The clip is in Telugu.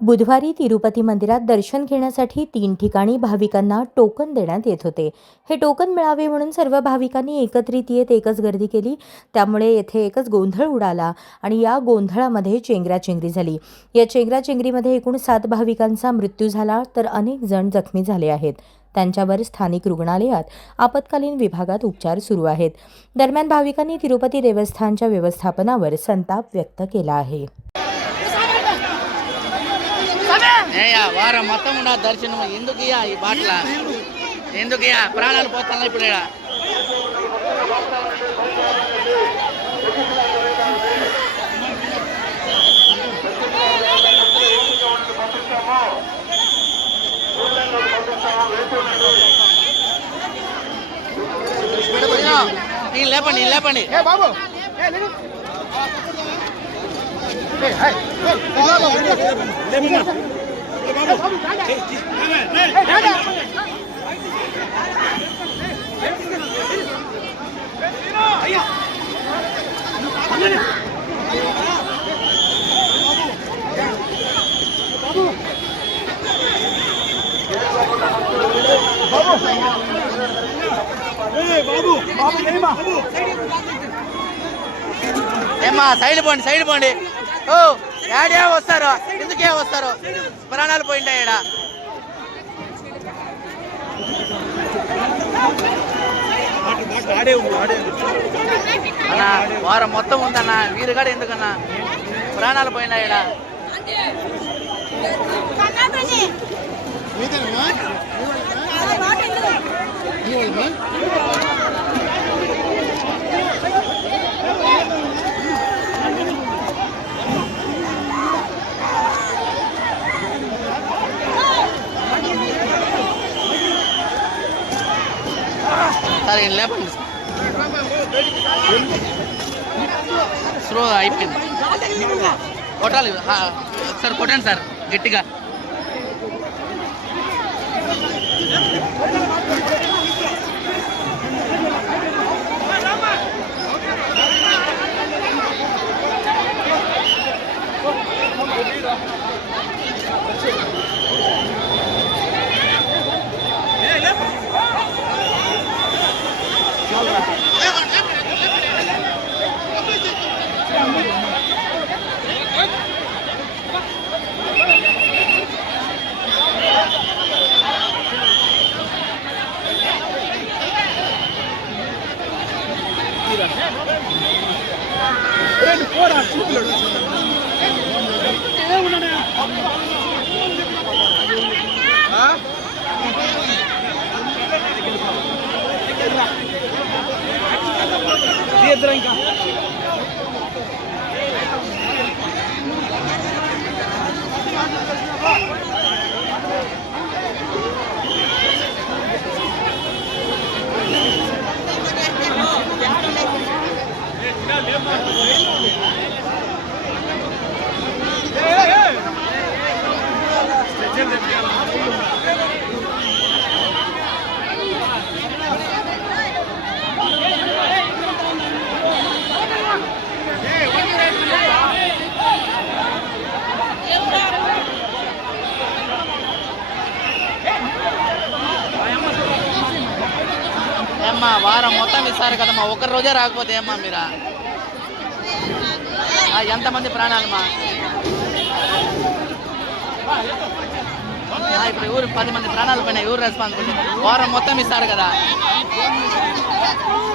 बुधवारी तिरुपती मंदिरात दर्शन घेण्यासाठी 3 ठिकाणी भाविकांना टोकन देण्यात येत होते। हे टोकन मिळावे म्हणून सर्व भाविकांनी एकत्रित येत एकच गर्दी केली। त्यामुळे येथे एकच गोंधळ उडाला आणि या गोंधळामध्ये चेंगराचेंगरी झाली। या चेंगराचेंगरीमध्ये एकूण 7 भाविकांचा मृत्यू झाला तर अनेक जण जखमी झाले आहेत। त्यांच्यावर स्थानिक रुग्णालयात आपत्कालीन विभागात उपचार सुरू आहेत। दरम्यान भाविकांनी तिरुपती देवस्थानच्या व्यवस्थापनावर संताप व्यक्त केला आहे। వారం మొత్తం ఉన్న దర్శనం ఎందుకయ్యా ఈ బాటల ఎందుకయ్యా ప్రాణాలు పోతాయి ఇప్పుడు లేపండి లేపండి ఏమా సైడ్ పోండి ఓ యాడే వస్తారు ఎందుకే వస్తారు ప్రాణాలు పోయిండా ఈడ అన్నా వారం మొత్తం ఉందన్నా వీరు కూడా ఎందుకన్నా ప్రాణాలు పోయిండా ఈడ సరే లేపండి స్లో అయిపోయింది కొట్టాలి ఒకసారి కొట్టండి సార్ గట్టిగా ఇంకా ఏమ్మా వారం మొత్తం ఇస్తారు కదమ్మా ఒక్క రోజే రాకపోతే ఏమ్మా మీరా ఎంతమంది ప్రాణాలమ్మా ఇప్పుడు ఊరు 10 మంది ప్రాణాలు పోయినా ఎవరు రెస్పాన్సిబిలిటీ వారం మొత్తం ఇస్తారు కదా